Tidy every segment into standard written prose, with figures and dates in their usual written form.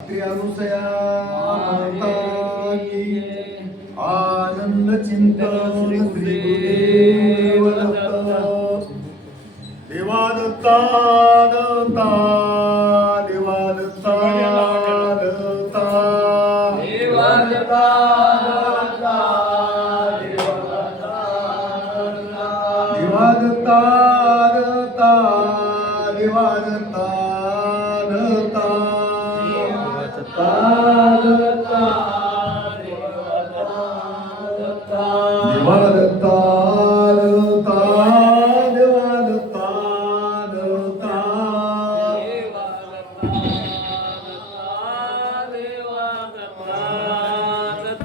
अनुसया माता की आनंद चिंतन श्री गुरुदेव दत्त देवा दत्ता दत्ता देवा दत्ता दत्ता देवा दत्ता दत्ता देवा दत्ता दत्ता देवा दत्ता दत्ता देवा दत्ता दत्ता देवा दत्ता दत्ता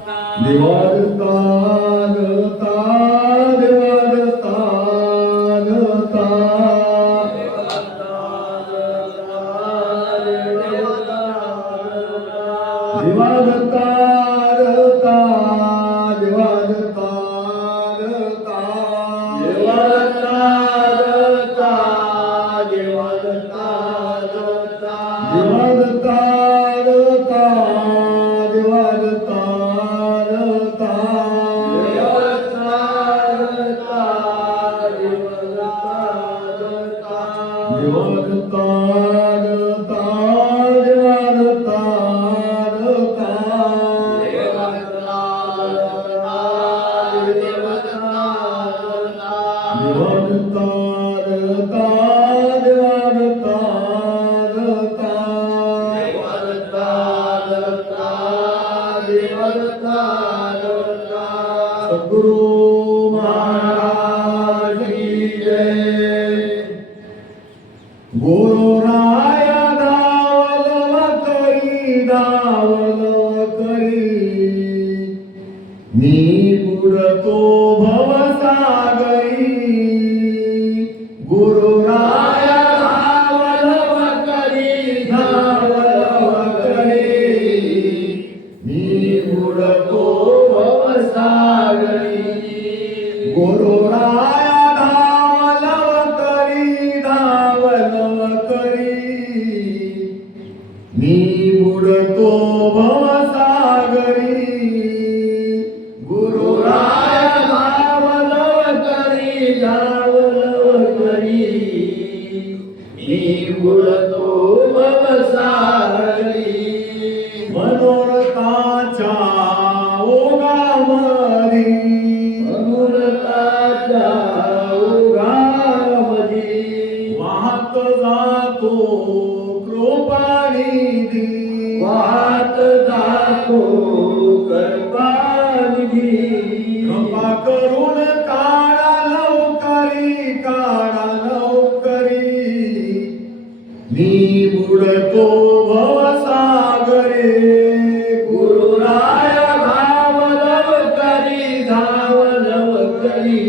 देवा दत्ता दत्ता देवा दत्ता दत्ता देवा दत्ता दत्ता देवा दत्ता दत्ता देवा दत्ता दत्ता देवा दत्ता दत्ता देवा दत्ता दत्ता देवा दत्ता दत्ता देवा दत्ता दत्ता देवा दत्ता दत्ता देवा दत्ता दत्ता देवा दत्ता दत्ता सद्गुरु महाराज की जय गुरुराया दावल करी मी बुडतो भवसागरी गुरुराया दावल करी मी बुडतो भवसागरी गुरुराया धावल करी मी बुडतो भवसागरी गुरुराया धावल करी मी बुडतो भवसागरी मनोरथाच्या ओघामधी मनोरथाच्या ओघामधी वाहत जातो कृपानिधी वाहत जातो कृपानिधी कृपा करून काढा लवकरी मी बुडतो भवसागरे गुरुराया धावलव करी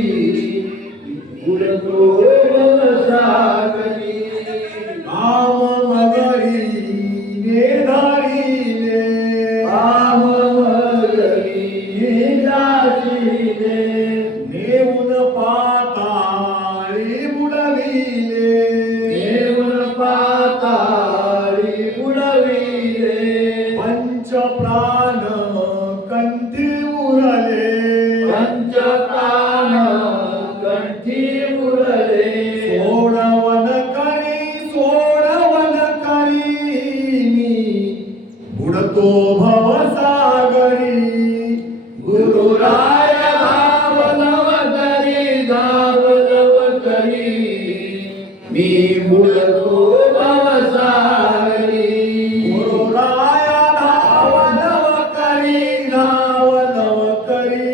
बुडतो भवसागरी काम मगरी नेधारीले नेऊन पाताळी बुडविले पंच प्राण कंठी उरले सोडवन करी मी बुडतो भवसागरी गुरुराया धावलव करी मी बुडतो भवसागरी गुरुराया धावलव करी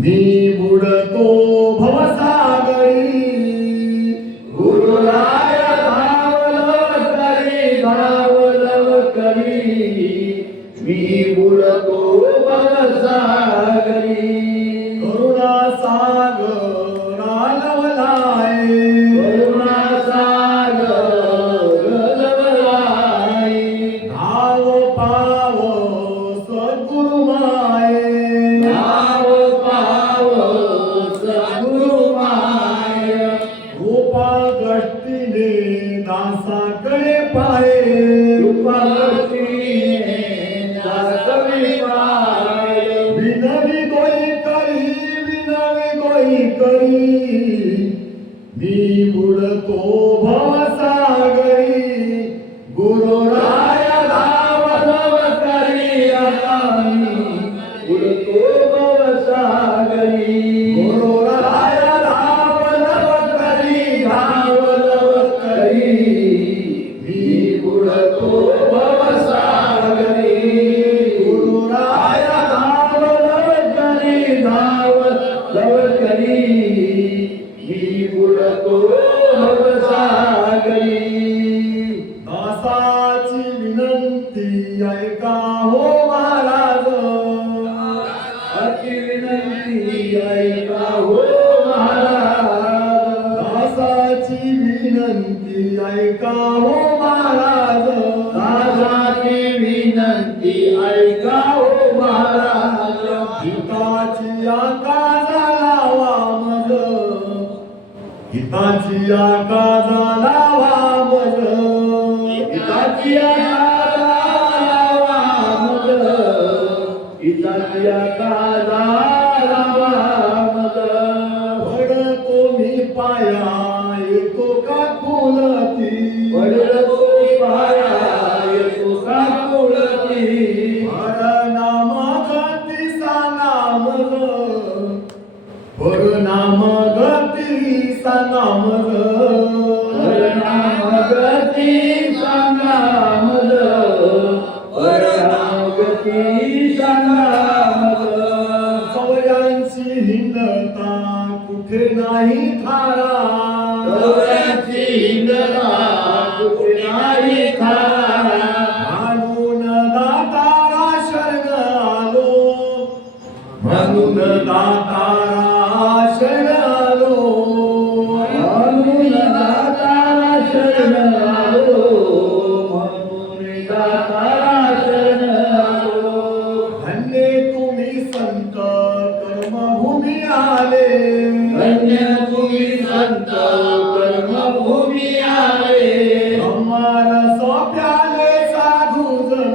मी बुडतो भवसागरी गुरुराया धावलव करी मी बुडतो भवसागरी करुणा सागरा लवलाय धाव पाव सद्गुरु माये नाव पाव सद्गुरु माय रूपा दृष्टीने दासाकडे पाहे कृपादृष्टीने दासवी पाय विनवी गोई करी मी बुडतो भवसागरी गुरुराय धावलव करी आता मी उडतो भवसागरी गुरुराय धावलव करी मी बुडतो भवसागरी गुरुराय धावलव करी मी बुडतो भवसागरी दासाची विनंती ऐका हो महाराज अति विनंती ऐका हो महाराज दासाची विनंती ऐका हो महाराज दासाची विनंती ऐका हो महाराज हिताची आकाजा लावा मज हिताची आकाजा लावा मज हिताची लावा मग हिताची लावा मग पडतो मी पाया येतो का कुलती पडतो पाया येतो का कुळती नाम गती सा नाम नाम गती सा नाम परिणाम गती सांगा मग परिणाम गती सांगा मग सवयांची हिंदता कुठे नाही थारा गौऱ्याची हिंदता कुठे नाही थारा म्हणून दातारा शरण आलो म्हणून दातारा शरण आलो म्हणून दातारा शरण आलो म्हणून दातारा शरण आलो धन्य तुम्ही संत कर्मभूमी आले धन्य तुम्ही संत कर्मभूमी आले ब्रह्मरस प्याले साधू जन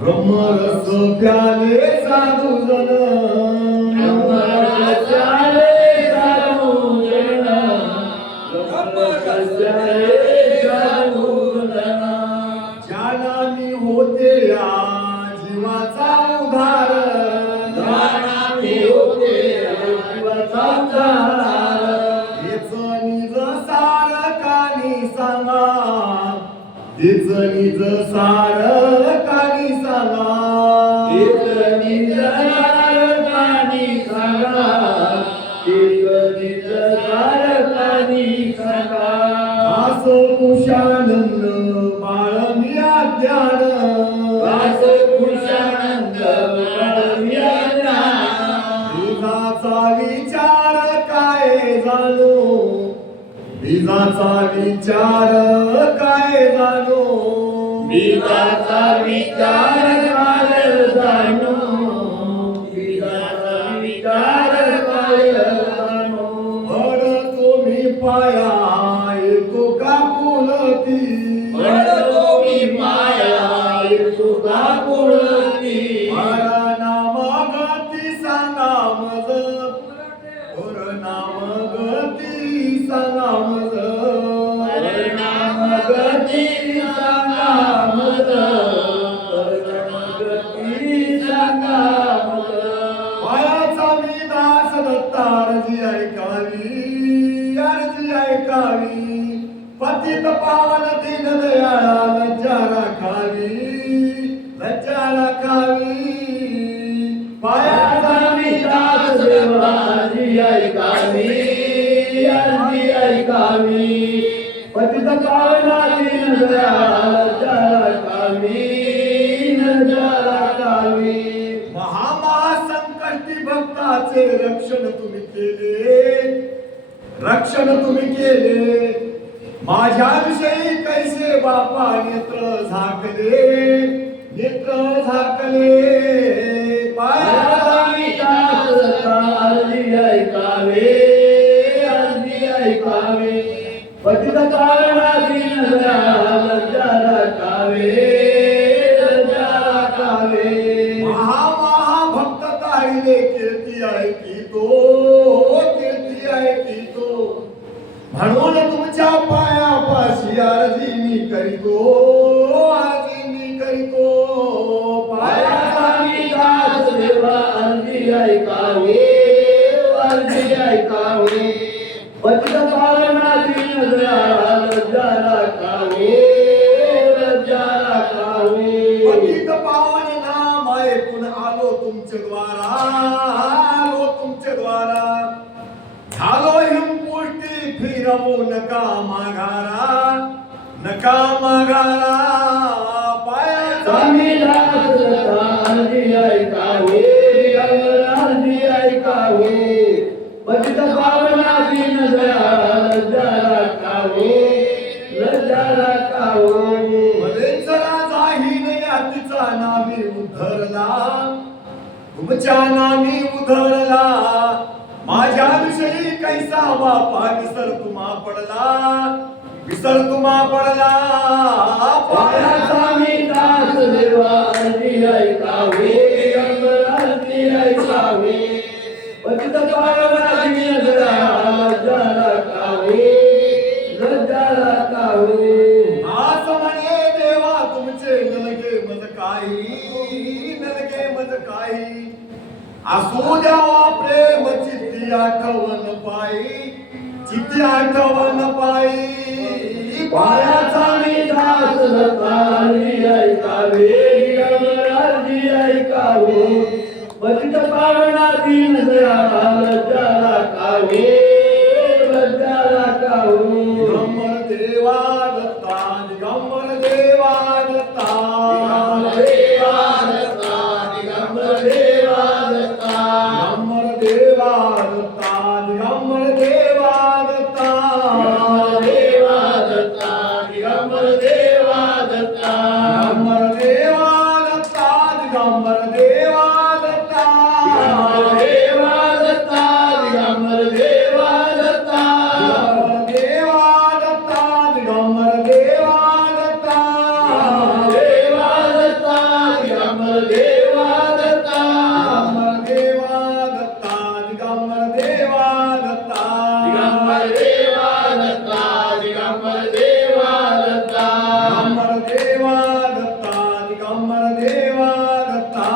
ब्रह्मरस प्याले साधू जन ब्रह्मरसाले साधू जन ब्रह्मरसाले साधू जन ज्ञानानी होते या जीवाचा उद्धार ज्ञानाने होते जीवाचा उद्धार हेच निज सार कानी सांगा हेच निज सार कानी सांगा एक निज सारकानी सांगा एक निज सारकानी सांगा दास कुशानंद बाळ मी अज्ञान वास खुशानंद बाळवियाना बीजाचा विचार काय जाणो बीजाचा विचार काय जाणो बीजाचा विचार काल जाणो बीजाचा विचार काल जाणो पडतो मी पाया येतो का कुलती पडतो मी पाया येतो का कुळती हर नाम गती सांगा मज हर नाम गती सांगा मज परिणाम गती सांगा मग परिणाम गती सांगा मग पायाचा मी दास दत्ता अर्जी ऐकावी पतित पावन दीन दयाळा लज्जा राखावी पायाचा मी दास देवा आजी ऐकावी आजी ऐकावी पतित पावना दीन दयाळ कावी नजरा कावी महासंकष्टी भक्ताचे रक्षण तुम्ही केले माझ्याविषयी कैसे बापा नेत्र झाकले पायाचा मी दास आजी ऐकावे आजी ऐकावे पतित पावना दीन दयाळ ऐकावे राखावे. भक्त ताईले कीर्ती ऐकितो, कीर्ती ऐकितो. म्हणून तुमच्या पायापाशी अर्जी मी करीतो, अर्जी मी करीतो. पायाचा मी दास देवा अर्जी ऐकावे, अर्जी ऐकावे. पतित पावना दीन दयाळ लज्जा राखावे, लज्जा राखावे. पतित पावन नाम ऐकून आलो तुमच्या द्वारा, आलो तुमच्या द्वारा. झालो हिमपुष्टी फिरवू नका माघारा, नका माघारा. पायाचा मी दास अर्जी ऐकावे, अर्जी ऐकावे. पतित पावना दीन दयाळ लज्जा राखावे, लज्जा राखावे. मलेच राजाहीन यातीचा नावी उधरला, तुमच्या नावी उधरला. माझ्या विषयी कैसा बापा विसर तुम्हा पडला, विसर तुम्हा पडला. पायाचा मी दास देवा अर्जी ऐकावे, अर्जी ऐकावे. पतित पावना दीन दयाळ लज्जा राखावे, लज्जा राखावे. आज म्हणे देवा तुमचे नलगे मज काही, नलगे मज काही. असू द्यावा प्रेम चित्ती आठवण पायी, चित्ती आठवण पायी. पायाचा मी दास अर्जी ऐकावे, अर्जी ऐकावे. पतित पावना दीन दयाळ लज्जा राखावे, लज्जा राखावे. दिगंबर देवा दत्ता, दिगंबर देवा दत्ता. देवा दत्ता, दिगंबर देवा दत्ता. दिगंबर देवा दत्ता, दिगंबर देवा दत्ता. देवा दत्ता, दिगंबर देवा दत्ता. दिगंबर देवा दत्ता, दिगंबर देवा दत्ता. देवा दत्ता, दिगंबर देवा दत्ता. दिगंबर देवा दत्ता, दिगंबर देवा दत्ता. देवा दत्ता, दिगंबर देवा दत्ता. दिगंबर देवा दत्ता, दिगंबर देवा दत्ता. दिगंबर देवा दत्ता, दिगंबर देवा दत्ता. दिगंबर देवा दत्ता, दिगंबर देवा दत्ता.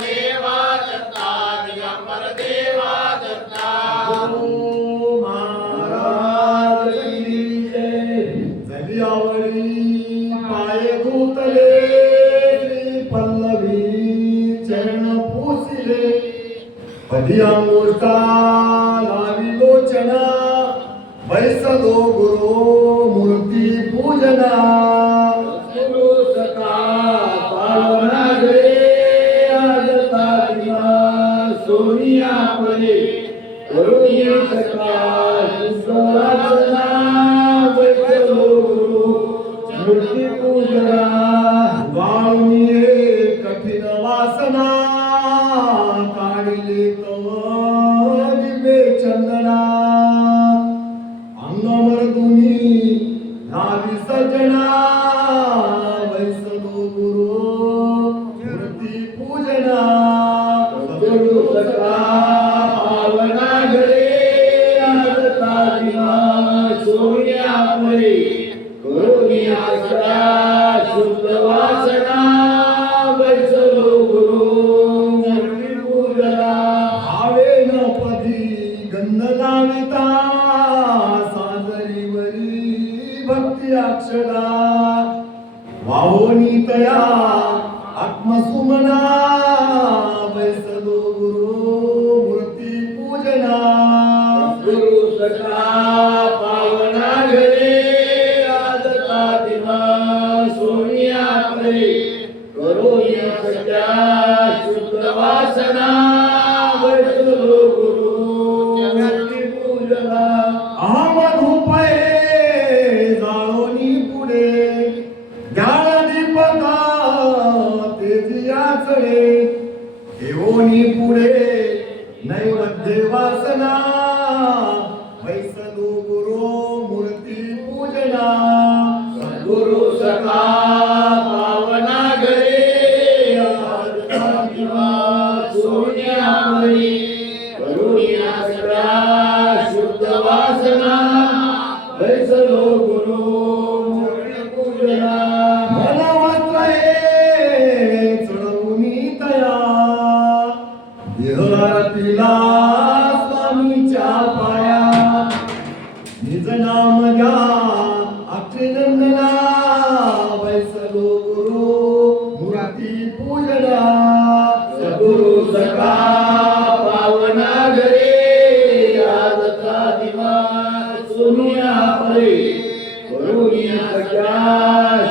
देवा दत्ता, दिगंबर देवा दत्ता. गुरु महाराज की जय. जलियावरी पाय धुतले, श्री पल्लवी चरण पुसिले. पदी अंगुष्ठा लावी लोचना, बैसलो गुरु मूर्ती पूजना. गुरु सखा पावना गरे आजता दिवा सोनिया पडे. करुणी सखा सुवासना बैसलो गुरु मूर्ती पूजना. वाळूनी कठीण वासना, काढिले तव दिव्य चंदना. अंगमर्दुनी नावी सजना, वैसलो गुरु मूर्ती पूजना. गुरु सखा पावना गरे आजता दिवा सोनिया पडे. करुणी सखा शुद्ध वासना बैसलो गुरु मूर्ती पूजना. भावेन पदी गंध लाविता, सादरीवरी भक्ती अक्षरा. वाहोनी तया आत्मसुमना, बैसलो गुरु मूर्ती पूजना. गुरु सखा पावना गरे आजता दिवा सोनिया पडे. करुणी सखा शुद्ध वासना बैसलो गुरु मूर्ती पूजना. अहमधुपये जाळोनी पुढे, ज्ञानदीपका तेजियाचळे. ठेवोनी पुढे नैवेद्य वासना, बैसलो गुरु मूर्ती पूजना. गुरु सखा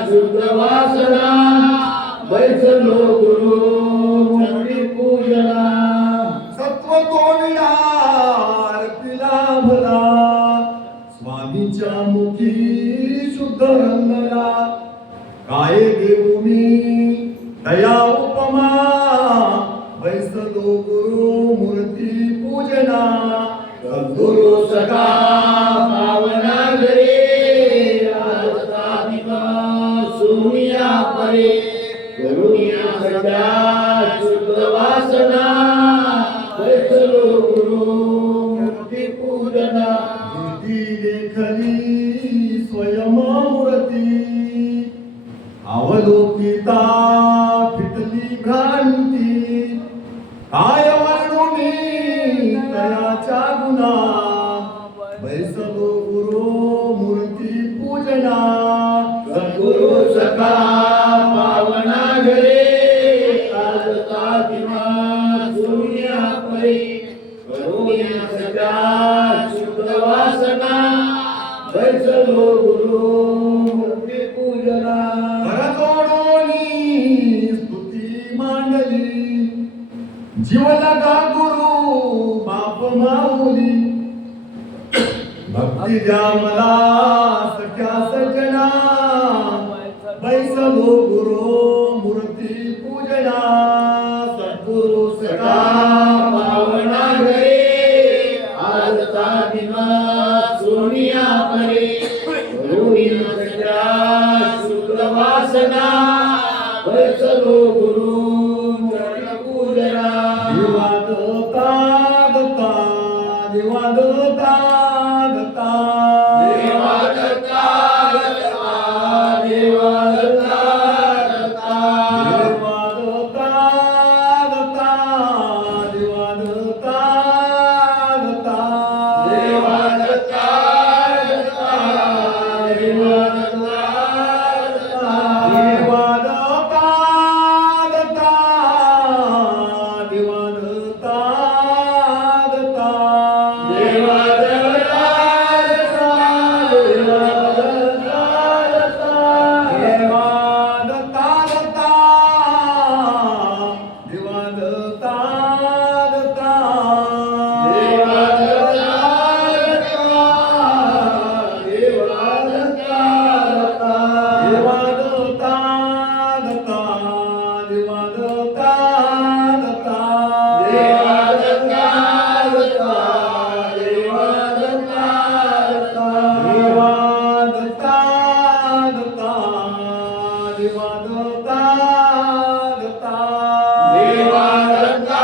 शुद्ध वासना बैसलो गुरु मूर्ती पूजना सत्व तो विणार पिला भला स्वामीच्या मुखी शुद्ध रंगला काय देऊ मी दया उपमा बैसलो गुरु मूर्ती पूजना गुरु सखा पावना घरी आजचा दिवस सुनिया परे करुणिया सदा शुद्ध वासना बैसलो गुरु मूर्ती पूजना मूर्ती लेखली स्वयंमूर्ती अवलोकिता फिटली भ्रांती काय वर्णुनी तयाच्या गुणा बैसलो गुरु मूर्ती पूजना सद्गुरु सखा पावना घरे आजचा दिवस सुनिया परी करुणिया सदा शुद्ध वासना बैसलो गुरु मूर्ती पूजना करजोडोनी स्तुती मांडली जीव लगा गुरु बाप माऊली भक्ती द्या मला सख्या सजना बैसलो गुरु मूर्ती पूजना सद्गुरु सखा सखा पावना घरे आजचा दिवस सोनिया परे करुणिया सदा शुद्ध वासना बैसलो गुरु चरण पूजना देवादता दत्ता देवादता दत्ता देवादत्ता दत्ता देवादत्ता दत्ता देवादता दत्ता देवादता दत्ता देवादत्ता दत्ता देवादत्ता दत्ता देवादता दत्ता देवादता दत्ता देवादत्ता देवादता दत्ता देवादता दत्ता देवादता दत्ता देवादता दत्ता देवादता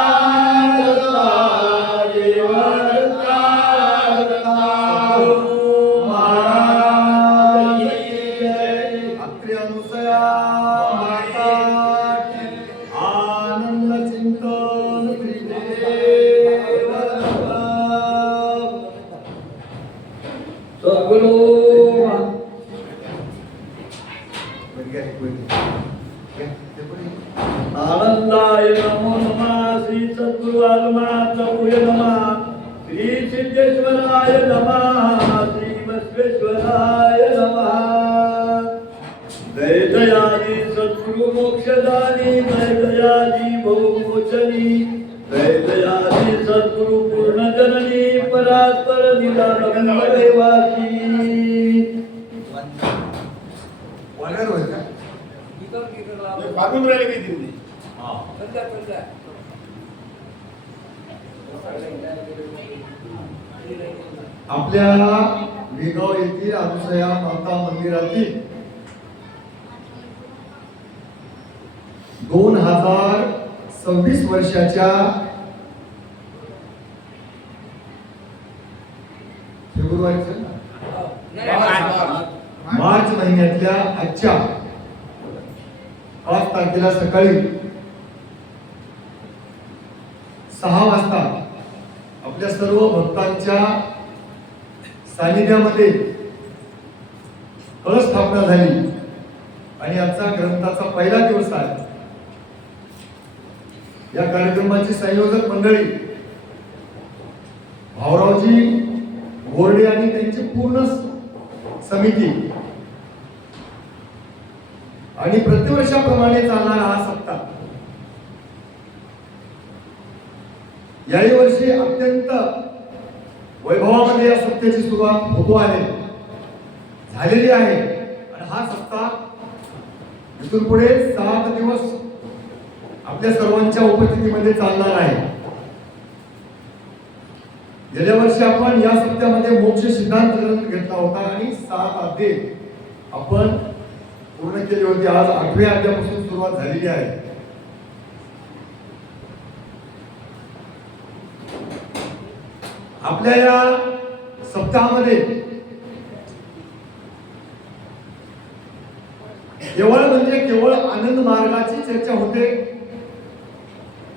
दत्ता देवादता दत्ता अत्रि अनुसया माता की आनंद चिंतन श्री गुरुदेव आनंदाय नमो नमः श्री सद्गुरु आत्मात्मभूय नमः श्री सिद्धेश्वराय नमः श्री बसवेश्वराय नमः जय दयादी सद्गुरु मोक्षदानी जय दयादी बहुमोचनी जय दयादी सद्गुरु पूर्ण जननी परात्पर निदान देवाची वानर होय का बाथरूम राहिले काही दिली आपल्या वेगाव येथील अनुसया माता मंदिरातील 2026 वर्षाच्या फेब्रुवारीचं मार्च महिन्यातल्या आजच्या 5 तारखेला सकाळी 6 वाजता आपल्या सर्व भक्तांच्या सानिध्यामध्ये कळस स्थापना झाली आणि आजचा ग्रंथाचा पहिला दिवस आहे. या कार्यक्रमाची संयोजक मंडळी भाऊरावजी गोरडे आणि त्यांची पूर्ण समिती आणि प्रतिवर्षाप्रमाणे चालणारा हा सप्ताह याही वर्षी अत्यंत वैभवामध्ये या सप्त्याची सुरुवात होतो आहे, झालेली आहे. आणि हा सप्ताह इथून पुढे 7 दिवस आपल्या सर्वांच्या उपस्थितीमध्ये चालणार आहे. गेल्या वर्षी आपण या सप्त्यामध्ये मोक्ष सिद्धांत ग्रंथ घेतला होता आणि 7 अध्याय आपण पूर्ण केली होती. आज 8व्या अध्यायापासून सुरुवात झालेली आहे. आपल्या या सप्ताहामध्ये केवळ आनंद मार्गाची चर्चा होते,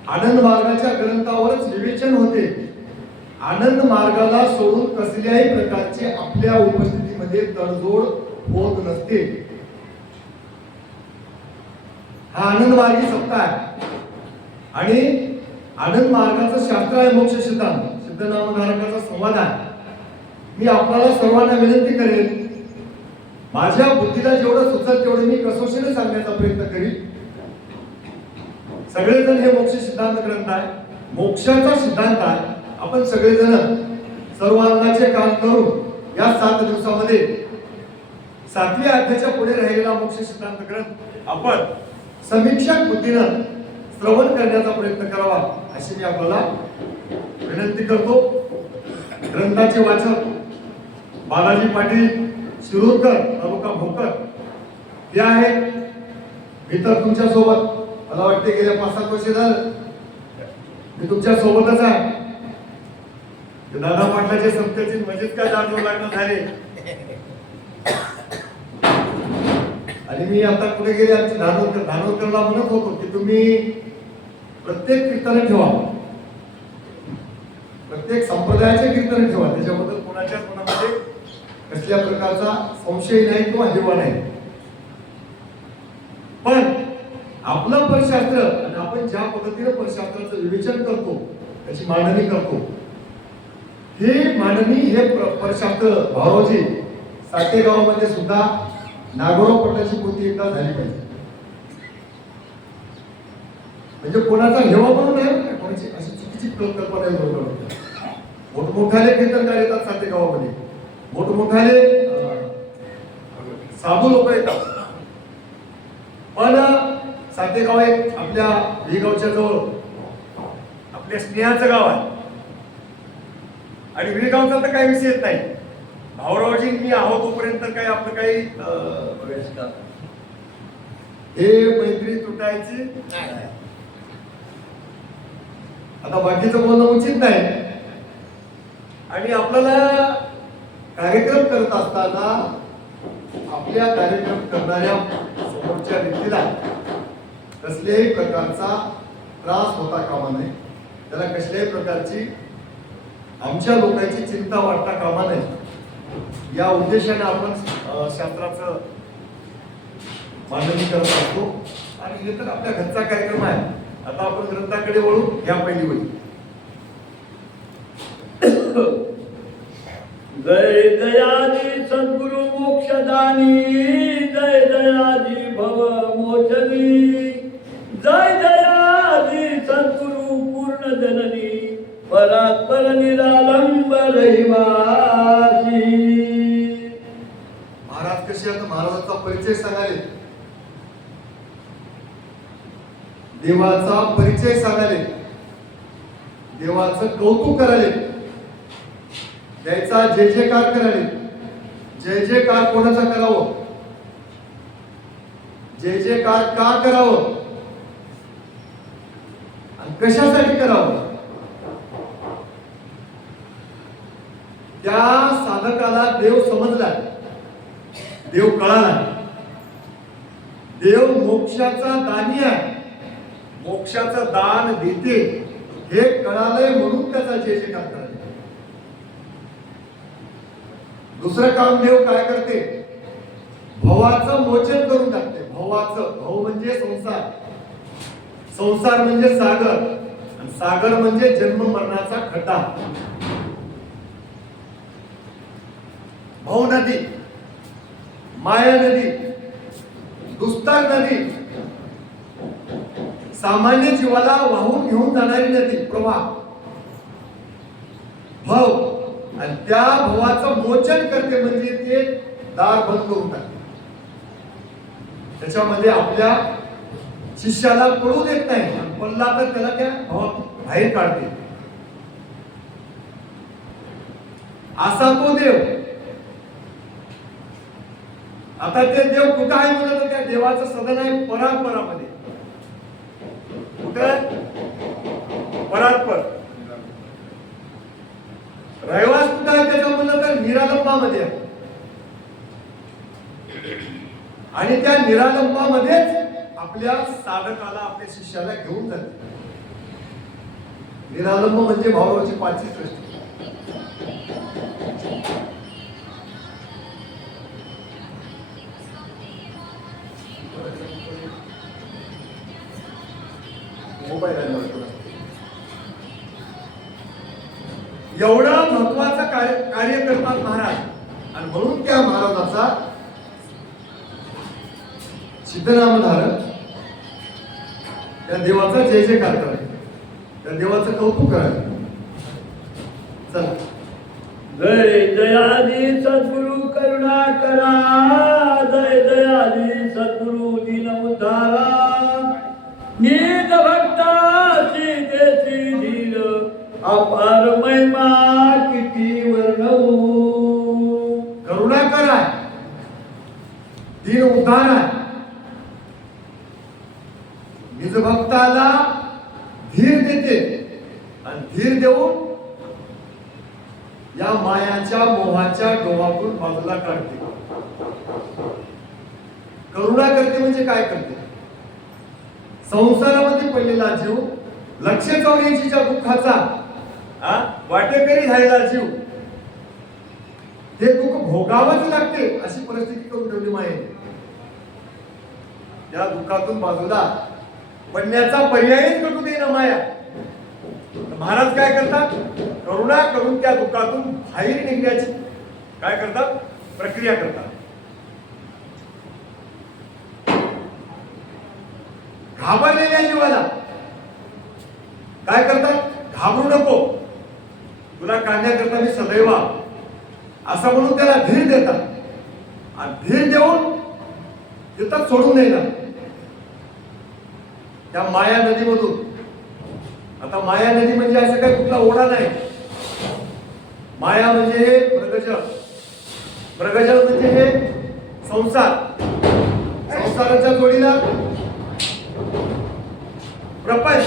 आनंद मार्गाच्या ग्रंथावरच विवेचन होते. आनंद मार्गाला सोडून कसल्याही प्रकारचे आपल्या उपस्थितीमध्ये तडजोड होत नसते. हा आनंद मार्गी सप्ताह आहे आणि आनंद मार्गाचं शास्त्र आहे मोक्ष सिद्धांत, सिद्ध नामधारकाचा संवाद आहे. मी आपल्याला सर्वांना विनंती करेन, माझ्या बुद्धीला जेवढं सुचत तेवढं मी कसोशीने सांगण्याचा प्रयत्न करीन. सगळेजण हे मोक्ष सिद्धांत ग्रंथ आहे, मोक्षाचा सिद्धांत आहे. आपण सगळेजण सर्वांगाचे काम करून या 7 दिवसामध्ये 7व्या अध्यायाच्या पुढे राहिलेला मोक्ष सिद्धांत ग्रंथ आपण समीक्षक बुद्धीनं श्रवण करण्याचा प्रयत्न करावा अशी मी आपल्याला विनंती करतो. ग्रंथाचे वाचक बालाजी पाटील शिरूरकर, तालुका भोकर हे आहेत. मी तर तुमच्या सोबत मला वाटते गेल्या 5-7 वर्ष झालं मी तुमच्या सोबतच आहे. दादा पाटलाचे सप्त्याची मजेत काय जाणवं लागणार झाले. आणि मी आता कुठे गेले आमचे धानोरकरला म्हणत होतो की तुम्ही प्रत्येक कीर्तन ठेवा, प्रत्येक संप्रदायाचे कीर्तन ठेवा, त्याच्याबद्दल कोणाच्या कोणामध्ये कसल्या प्रकारचा संशय नाही किंवा हिवा नाही. पण आपलं परशास्त्र आणि आपण ज्या पद्धतीने परशास्त्राचं विवेचन करतो, त्याची मांडणी करतो, हे मांडणी हे परशास्त्र भावरावजी सातेगावामध्ये सुद्धा नागोराव पटलाची कृती एकदा झाली पाहिजे. म्हणजे कोणाचा हेवा म्हणून नाही, कोणाची अशी चुकीची कल्पना आहे. बरोबर मोठमोठाले कीर्तनकार येतात सातेगावामध्ये, मोठमोठाले साधू लोक येतात. पण सातेगाव एक आपल्या विगावच्या जवळ आपल्या स्नेहाचं गाव आहे आणि विगावचा तर काही विषय येत नाही. भाऊरावजी मी आहो तोपर्यंत काही आपलं काही हे मैत्री तुटायची. आता बाकीचं बोलणं उचित नाही. आणि आपल्याला कार्यक्रम करत असताना आपल्या कार्यक्रम करणाऱ्या समोरच्या व्यक्तीला कसल्याही प्रकारचा त्रास होता कामा नये, त्याला कसल्याही प्रकारची आमच्या लोकांची चिंता वाटता कामा नये, या उद्देशाने आपण शास्त्राचं मांडणी करत असतो. आणि हे तर आपल्या घरचा कार्यक्रम आहे. आता आपण ग्रंथाकडे वळू. या पहिली वळी जय दयाजी सद्गुरु मोक्षदानी, जय दयाजी भव मोचनी, जय दयाजी सद्गुरु पूर्ण जननी, परात्पर निरालंब रहिवासी. महाराज कसे आता महाराजांचा परिचय सांगाले, देवाचा परिचय सांगाले, देवाचं कौतुक कराले, त्याचा जय जयकार कराले. जय जयकार कोणाचा करावं, जय जयकार का करावं आणि कशासाठी करावं, त्या साधकाला देव समजला, देव कळाला. देव मोक्षाचा दानी आहे, मोक्षाचं दान देते हे कळालंय म्हणून त्याचा जय जयकार करायचा. दुसरं काम देव काय करते, भवाचं मोचन करून टाकते. भवाचं, भव म्हणजे संसार, संसार म्हणजे सागर आणि सागर म्हणजे जन्म मरणाचा खड्डा. भव नदी, माया नदी, दुस्तर नदी, सामान्य जीवाला वाहून घेऊन जाणारी नदी, प्रवाह, भव, आणि त्या भवाचं मोचन करते म्हणजे ते दार बंद करून टाकते. त्याच्यामध्ये आपल्या शिष्याला पडू देत नाही, आणि पडला तर त्याला त्या भवात बाहेर काढते. असा तो देव. आता ते देव कुठं आहे म्हणलं तर त्या देवाचं सदन आहे परात्परामध्ये. कुठं? परात्पर. रहिवास कुठं आहे त्याचं म्हणलं तर निरालंबामध्ये आहे. आणि त्या निरालंबामध्येच आपल्या साधकाला, आपल्या शिष्याला घेऊन जाते. निरालंब म्हणजे भावाची पाचवी सृष्टी. एवढं महत्वाचं कार्य करतात महाराज. आणि म्हणून त्या महाराजाचा सिद्धनामधारक त्या देवाचा जय जयकार करायचा, त्या देवाचं कौतुक करायचं. चला. जय दयादी सद्गुरु करुणा करा, जय दयादी सद्गुरु दीन उद्धारा, नीत भक्ताची देसी धीर, अपार महिमा किती वर्णवू. करुणा करा, दीन उद्धार आहे, निज भक्ताला धीर देते, आणि धीर देऊन या मायाच्या मोहाच्या डोहातून बाजूला काढते. करुणा करते म्हणजे काय करते? संसारामध्ये पडलेला जीव, लक्ष चौऱ्याऐंशीच्या दुःखाचा वाटेकरी झालेला जीव, ते दुःख भोगावंच लागते अशी परिस्थिती करून ठेवली माये. या दुःखातून बाजूला पडण्याचा पर्यायच कटू दे ना माया. महाराज काय करतात? करुणा करून त्या दुःखातून बाहेर निघण्याची काय करतात? प्रक्रिया करतात. घाबरलेल्या जीवाला काय करतात? घाबरू नको, तुला काढण्याकरता मी सदैव असं म्हणून त्याला धीर देतात. आणि धीर देऊन तिथं सोडून देणार त्या माया नदीमधून. आता माया नदी म्हणजे असं काय कुठला ओढा नाही. माया म्हणजे हे मृगजळ, मृगजळ म्हणजे हे संसार, संसाराच्या जोडीला प्रपंच,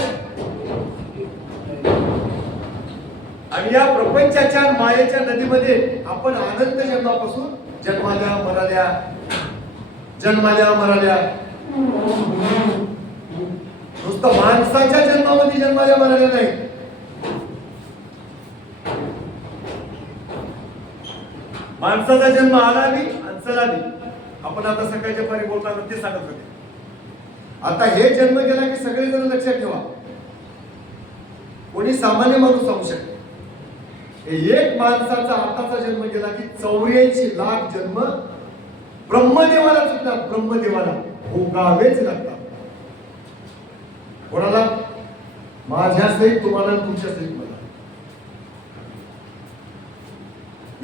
आणि या प्रपंचाच्या मायेच्या नदीमध्ये आपण अनंत जन्मापासून जन्माल्या मराल्या, जन्माल्या मराल्या, नुसतं माणसाच्या जन्मामध्ये जन्माल्या मराल्या नाही, माणसाचा जन्म आला बी आणि चला बी. आपण आता सकाळच्या पारी बोलताना ते सांगत होते. आता हे जन्म गेला की सगळेजण लक्षात ठेवा, कोणी सामान्य माणूस सांगू शकतो. एक माणसाचा आताचा जन्म गेला की 84 लाख जन्म ब्रह्मदेवाला चुकतात. ब्रह्मदेवाला भोगावेच लागतात. कोणाला? माझ्या सहित तुम्हाला, तुमच्या सहित मला.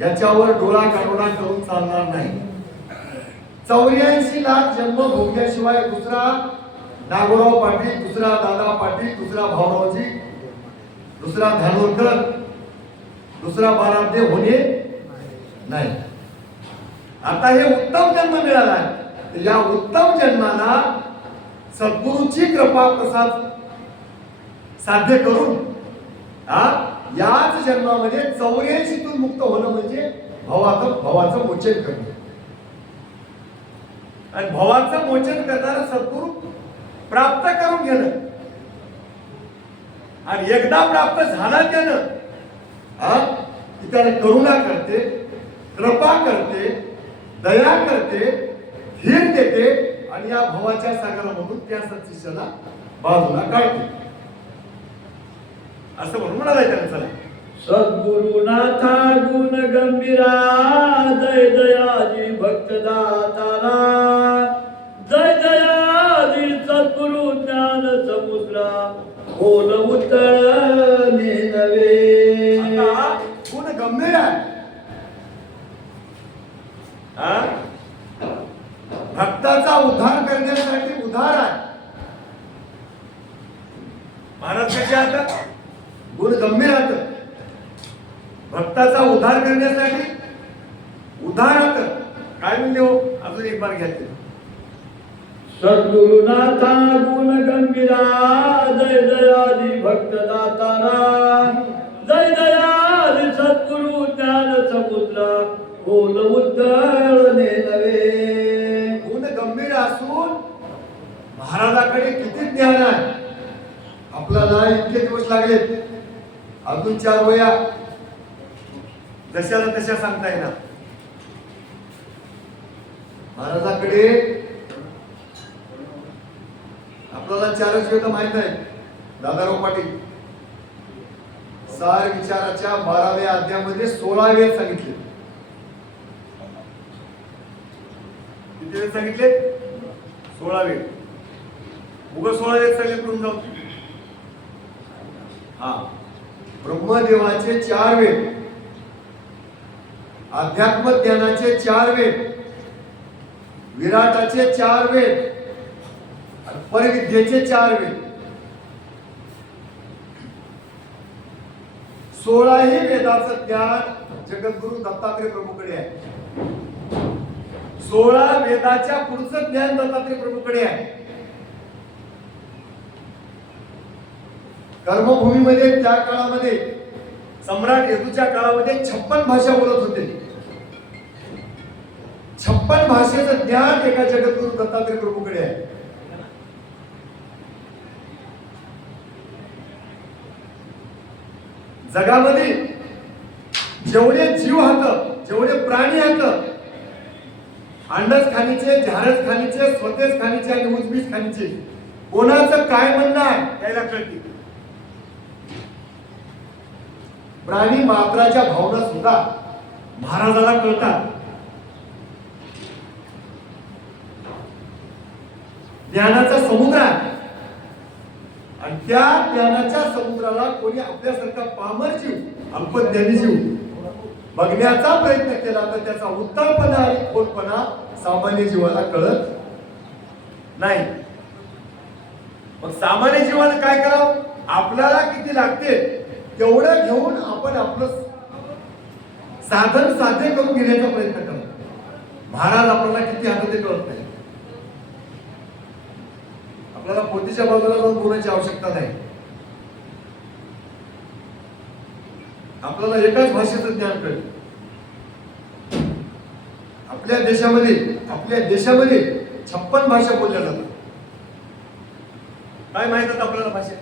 याच्यावर डोळा काढोडा करून चालणार नाही. 84 लाख जन्म भोगल्याशिवाय दुसरा नागोराव पाटील, दुसरा दादा पाटील, दुसरा भाऊरावजी, दुसरा धानोरकर, दुसरा बारामदेव होणे नाही. आता हे उत्तम जन्म मिळाला आहे. या उत्तम जन्माला सद्गुरूची कृपा प्रसाद साध्य करून याच जन्मामध्ये 84तून मुक्त होणं म्हणजे भवाचं मोचन करणं. आणि भवाचं मोचन करणारा सद्गुरू प्राप्त करून घेणं. आणि एकदा प्राप्त झाला त्यानं की त्याने करुणा करते, कृपा करते, दया करते, धीर देते, आणि या भवाच्या सागरामधून त्या सत्शिष्याला बाजूला काढते. असं म्हणून म्हणाला त्याने. चला. सद्गुरुनाथा गुण गंभीरा, जय दयाजी भक्त दातारा, जय खोल उतरणे नव्हे. आता गुण गंभीर आहे. हा? भक्ताचा उद्धार करण्यासाठी उद्धार आहे. महाराज कसे आहात? गुण गंभीर आहात. भक्ताचा उद्धार करण्यासाठी उद्धार आहात. काय म्हणले हो? अजून एक बार घ्यायचे. सद्गुरुनाथा गुण गंभीरा जय दयाली भक्त दातारा. जय दयाली सद्गुरु ज्ञान समुद्रा खोल उतरणे नव्हे. गुण गंभीर असून महाराजाकडे किती ज्ञान आहे. आपल्याला इतके दिवस लागले, अजून 4 वया जशाला तशा सांगता येणार. महाराजाकडे आपल्याला 4च वेद माहित आहे. दादाराव पाटील सार विचाराच्या 12व्या अध्यायामध्ये 16 वेद सांगितले. किती वेद सांगितले? 16 वेद. उगा 16 वेद सांगितले करून जाऊ. हा, ब्रह्मदेवाचे 4 वेद, अध्यात्म ज्ञानाचे 4 वेद, विराटाचे 4 वेद, परविद्येचे 4 वेद. 16ही वेदाचं ज्ञान जगद्गुरु दत्तात्रय प्रभूकडे आहे. 16 वेदाच्या पुढचं ज्ञान दत्तात्रय प्रभूकडे आहे. कर्मभूमीमध्ये त्या काळामध्ये सम्राट यदूच्या काळामध्ये 56 भाषा बोलत होते. 56 भाषेचं ज्ञान एका जगद्गुरु दत्तात्रय प्रभूकडे आहे. जगामध्ये जेवढे जीव आहेत, जेवढे प्राणी आहेत, अंडज खाणीचे, झारज खाणीचे, स्वतेज खाणीचे आणि उजबीज खाणीचे, कोणाचं काय म्हणणं आहे याला कळते. प्राणी मात्राच्या भावना सुद्धा महाराजाला कळतात. ज्ञानाचा समुद्र आहे आणि त्या ज्ञानाच्या समुद्राला कोणी आपल्यासारखा पामर जीव, अल्पज्ञानी जीव बघण्याचा प्रयत्न केला तर त्याचा उत्तरपणा आणि खोलपणा सामान्य जीवाला कळत नाही. मग सामान्य जीवाला काय करावं? आपल्याला किती लागते तेवढं घेऊन आपण आपलं साधन साध्य करून घेण्याचा प्रयत्न करा. महाराज आपल्याला किती हातात ते कळत नाही. आपल्याला पोतीच्या बाजूला जाऊन बोलायची आवश्यकता नाही. आपल्याला एकाच भाषेचं ज्ञान कळेल. आपल्या देशामध्ये 56 भाषा बोलल्या जातात. काय माहित आपल्याला भाषा?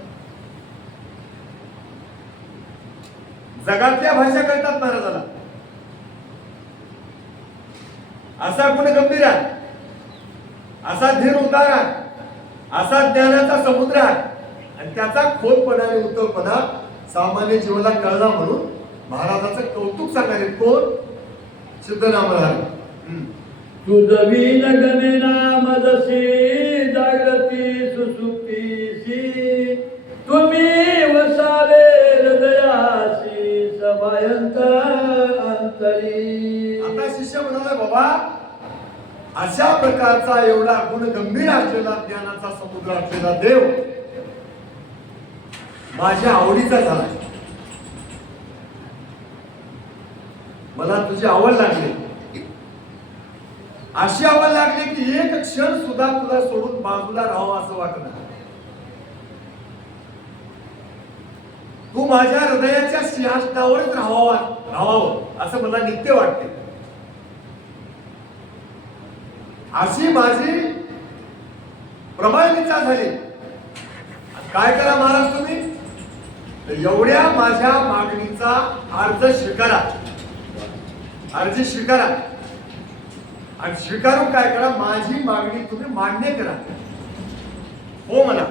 जगातल्या भाषा कळतात महाराजाला. असा गुण गंभीर आहे, असा धीर उतार आहे, असा ज्ञानाचा समुद्र आहे आणि त्याचा खोलपणा आणि उत्तरपणा सामान्य जीवाला कळला म्हणून महाराजाचं कौतुक सांगायचे. कोण? सिद्धनामधारी. तुझवीन गमेना मदसी जागृती सुसुप्तीसी तुम्ही वसावे हृदयासी सभायंत अंतरी. आता शिष्य म्हणाला, बाबा अशा प्रकारचा एवढा गुण गंभीर असलेला ज्ञानाचा समुद्र असलेला देव माझ्या आवडीचा झाला. मला तुझी आवड लागली. अशी आवड लागली की एक क्षण सुद्धा तुला सोडून बाजूला राहावं असं वाटत. तू माझ्या हृदयाच्या सिंहासनावरच राहावं असं मला नित्य वाटते. अशी माझी प्रबळ इच्छा झाली. काय करा महाराज तुम्ही? एवढ्या माझ्या मागणीचा अर्ज स्वीकारा. अर्ज स्वीकारा आणि स्वीकारून काय करा? माझी मागणी तुम्ही मान्य करा. हो म्हणा.